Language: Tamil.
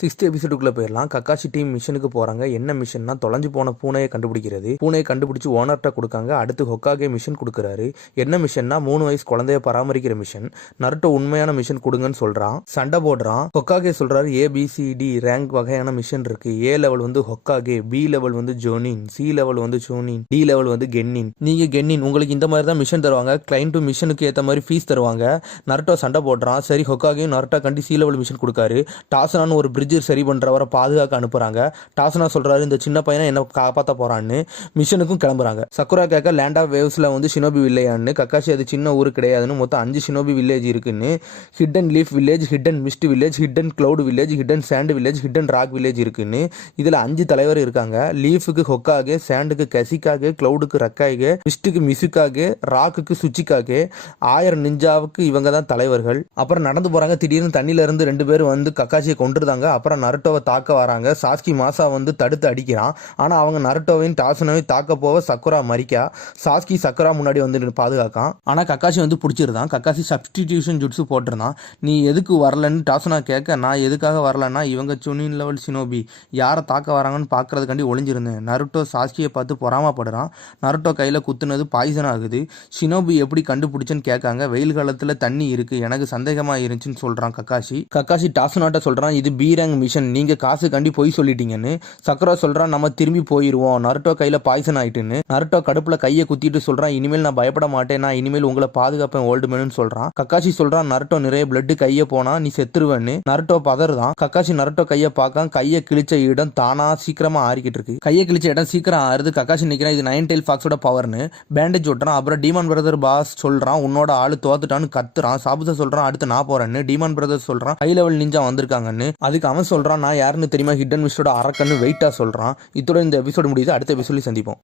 6th எபிசோடுக்குள்ள போயிடலாம். கக்காஷி டீம் மிஷனுக்கு போறாங்க. என்ன மிஷன்னா தொலைஞ்சு போன பூனையை கண்டுபிடிக்கிறது. பூனையை கண்டுபிடிச்சு ஓனர்ட்ட கொடுக்காங்க. அடுத்து ஹொக்காகே மிஷன் கொடுக்குறாரு. என்ன மிஷன்னா 3 வயசு குழந்தைய பராமரிக்கிற மிஷன். நருட்டோ உண்மையான மிஷன் கொடுங்கன்னு சொல்றான். சண்டை போடுறான். ஹொக்காகே சொல்றாரு ABCD ரேங்க் வகையான மிஷன் இருக்கு. A லெவல் வந்து ஹொக்காகே, B லெவல் வந்து ஜோனின், C லெவல் வந்து சோனின், D லெவல் வந்து கென்னின். நீங்க கென்னின், உங்களுக்கு இந்த மாதிரி தான் மிஷன் தருவாங்க. கிளைண்ட் மிஷனுக்கு ஏற்ற மாதிரி ஃபீஸ் தருவாங்க. நருட்டோ சண்டை போடுறான். சரி ஹொக்காகே நருட்டோ கண்டி C லெவல் மிஷன் கொடுக்காரு. டாசனான்னு ஒரு சரி பண்றவரை பாதுகாக்க அனுப்புறாங்க. டாசனா சொல்றாரு இந்த சின்ன பையனை என்ன காப்பாற்ற போறான்னு. மிஷனுக்கும் கிளம்புறாங்க. சக்குரா கேட்க லேண்ட் ஆஃப் வேவ்ஸ்ல வந்து ஷினோபி வில்லேஜ்னு. கக்காஷி அது சின்ன ஊரு கிடையாதுன்னு, மொத்தம் 5 ஷினோபி வில்லேஜ் இருக்குன்னு. Hidden leaf village, hidden mist village, hidden cloud village, hidden sand village, hidden rock village இருக்குன்னு. இதுல 5 தலைவர் இருக்காங்க. லீஃபுக்கு ஹொக்காகே, சாண்டுக்கு கசிகாகே, கிளவுடுக்கு ரக்காய்கே, மிஸ்டுக்கு மிசுகாகே, ராக்குக்கு சுச்சிகாகே, 1000 நிஞ்சாவுக்கு இவங்க தான் தலைவர்கள். அப்புறம் நடந்து போறாங்க. திடீர்னு தண்ணில இருந்து 2 பேர் வந்து கக்காஷியை கொண்டுருந்தாங்க. அப்புறம் நருட்டோவை தாக்க வராங்க. சாஸ்கி மாசா வந்து தடுத்து அடிக்கிறான். ஆனா அவங்க நருட்டோவையும் டாசனோவையும் தாக்க போக சக்குரா மறிக்கா. சாஸ்கி சக்குரா முன்னாடி வந்து பாதுகாக்கான். ஆனா கக்காஷி வந்து பிடிச்சிருந்தான். கக்காஷி சப்ஸ்டிடியூஷன் ஜுட்ஸு போட்டிருந்தான். நீ எதுக்கு வரலன்னு டாசனா கேட்க, நான் எதுக்காக வரலன்னா இவங்க சுனின் லெவல் ஷினோபி யாரை தாக்க வராங்கன்னு பாக்குறதுக்காண்டி ஒளிஞ்சிருந்தேன். நருட்டோ சாஸ்கியை பார்த்து பொறாமப்படுறான். நருட்டோ கையில குத்துனது பாய்சன் ஆகுது. ஷினோபி எப்படி கண்டுபிடிச்சுன்னு கேட்காங்க. வெயில் காலத்துல தண்ணி இருக்கு, எனக்கு சந்தேகமா இருந்துச்சுன்னு சொல்றான் கக்காஷி. கக்காஷி டாசனாட்ட சொல்றான் இது பி ரேங்க் மிஷன், நீங்க காசு கண்டி போய் சொல்லிட்டீங்கன்னு. சக்குரா சொல்றான் நம்ம திரும்பி போயிருவோம், நருட்டோ கையில பாய்சன் ஆயிட்டுன்னு. நருட்டோ கடுப்புல கையை குத்திட்டு சொல்றான் இனிமேல் நான் பயப்பட மாட்டேன், நான் இனிமேல் உங்களை பாதுகாப்பேன் ஓல்டு மேனு சொல்றான். கக்காஷி சொல்றான் நருட்டோ நிறைய பிளட் கைய போனா நீ செத்துருவேன்னு. நருட்டோ பதறுதான். கக்காஷி நருட்டோ கையை பார்க்க கையை கிழிச்ச இடம் தானா சீக்கிரமா ஆறிக்கிட்டு இருக்கு. கையை கிழிச்ச இடம் சீக்கிரம் ஆறுது. கக்காஷி நிக்கிறான் இது 9 டெயில் ஃபாக்ஸோட பவர்னு. பேண்டேஜ் ஓட்டுறான். அப்புறம் டீமான் பிரதர் பாஸ் சொல்றான் உன்னோட ஆளு தோத்துட்டான்னு கத்துறான். சாபுசா சொல்றான் அடுத்து நான் போறேன்னு. டீமான் பிரதர் சொல்றான் ஹை லெவல் நிஞ்சா வந்திருக்காங்கன்னு. அதுக்கு அவன் சொல்றான் நான் யாருன்னு தெரியுமா, ஹிடன் மிஸ்டோட அரக்கன்னு வெயிட்டா சொல்றான். இத்தோட இந்த எபிசோடு முடியுது. அடுத்த எபிசோட்ல சந்திப்போம்.